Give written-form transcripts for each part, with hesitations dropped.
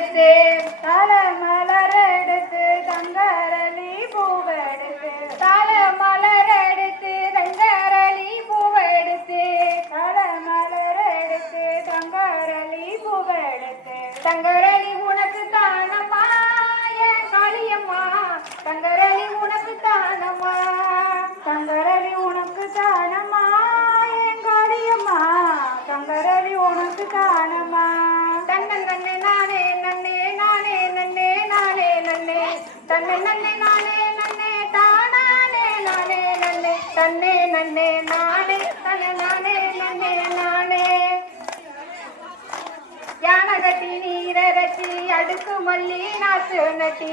பூவெடுத்து தலை மலரெடுத்து தங்கரளி பூவெடுத்து தலை மலரெடுத்து தங்கரளி பூவெடுத்து தலை மலரெடுத்து தங்கரளி பூவெடுத்து தங்கரளி உனக்கு தானம்மா என் காளியம்மா தங்கரளி உனக்கு தானம்மா தங்கரளி உனக்கு தானம்மா என் காளியம்மா தங்கரளி உனக்கு தானம்மா தன்னை நன்னே நானே நன்னே நானே நன்னே நானே நன்னே தன்னை நன்னே நானே நன்னே தானே நானே நன்னே தன்னே நன்னே நானே தன்னை நானே நன்னே நானே யானகட்டி நீரரசி அடுக்கு மல்லி நாத்து நட்டி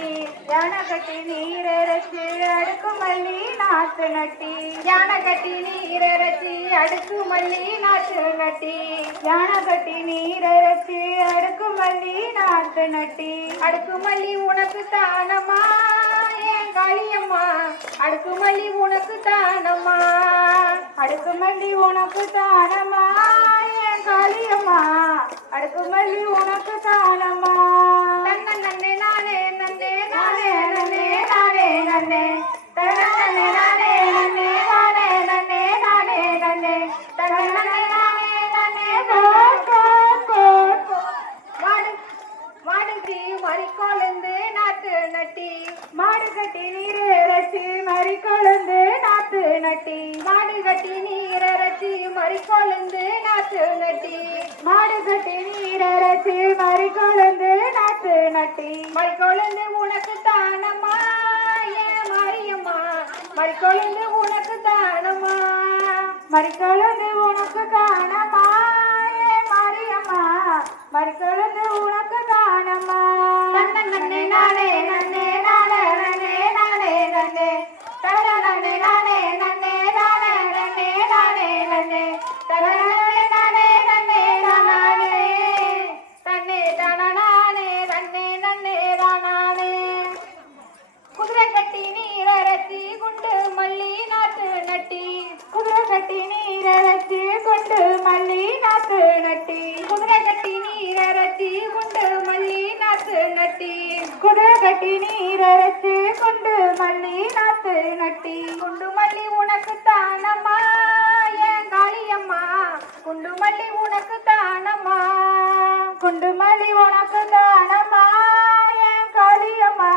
யானகட்டி நீரரசி அடுக்கு மல்லி நாத்து நட்டி யானகட்டி நீரரசி அடுக்கு மல்லி நாத்து நட்டி யானகட்டி நீரரசி அடுக்கு மல்லி நாத்து நட்டி அடுக்கு மல்லி உனக்கு தானம்மா என் காளியம்மா அடுக்கு மல்லி உனக்கு தானம்மா அடுக்கு மல்லி உனக்கு தானம்மா என் காளியம்மா அடுக்கு மல்லி உனக்கு தானம்மா தன்னை நன்னே நானே நன்னே நானே நன்னே நானே நன்னே தன்னை நன்னே நானே நன்னே நானே நன்னே நானே நன்னே தன்னை நன்னே நானே நன்னே மாடு மாடுத்தி மறிக்கொழுந்து நாத்து நட்டி மாடு கட்டி நீரரசி மறிக்கொழுந்து நாத்து நட்டி மாடு கட்டி நீரரசி மறிக்கொழுந்து நாத்து நட்டி மாடு கட்டி நீரரசி மறிக்கொழுந்து நாத்து நட்டி மறிக்கொழுந்து உனக்கு தானம்மா என் மாரியம்மா மறிக்கொழுந்து உனக்கு தானம்மா மறிக்கொழுந்து உனக்கு தானம்மா என் மாரியம்மா மறிக்கொழுந்து உனக்கு தானம்மா தன்னை நன்னே நானே நன்னே நானே நன்னே நானே நன்னே தர நன்னே நானே நன்னே நானே நன்னே நானே நன்னே தர நன்னே நானே நன்னே நானே தன்னே தானே தன்னே நன்னே தானே குதிரை கட்டி நீரரசி குண்டு மல்லி நாத்து நட்டி குதிரை கட்டி நீரரசி குண்டு மல்லி நாத்து நட்டி குதிரை கட்டி நீரரசி குண்டு மல்லி நாத்து நட்டி குதிரை கட்டி நீரரசி குண்டு மல்லி நாத்து நட்டி குண்டு மல்லி உனக்கு தானம்மா என் காளியம்மா குண்டு மல்லி உனக்கு தானம்மா குண்டு மல்லி உனக்கு தானம்மா என் காளியம்மா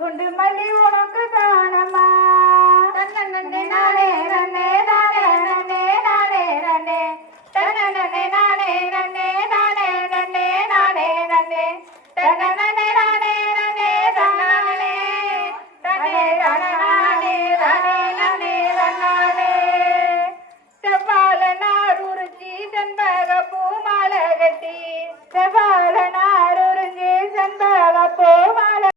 குண்டு மல்லி உனக்கு தானம்மா தன்னை நன்னே நானே நன்னே நானே நன்னே நானே நன்னே தன்னை நன்னே நானே நன்னே நானே நன்னே நானே நன்னே தன்னை நன்னே நானே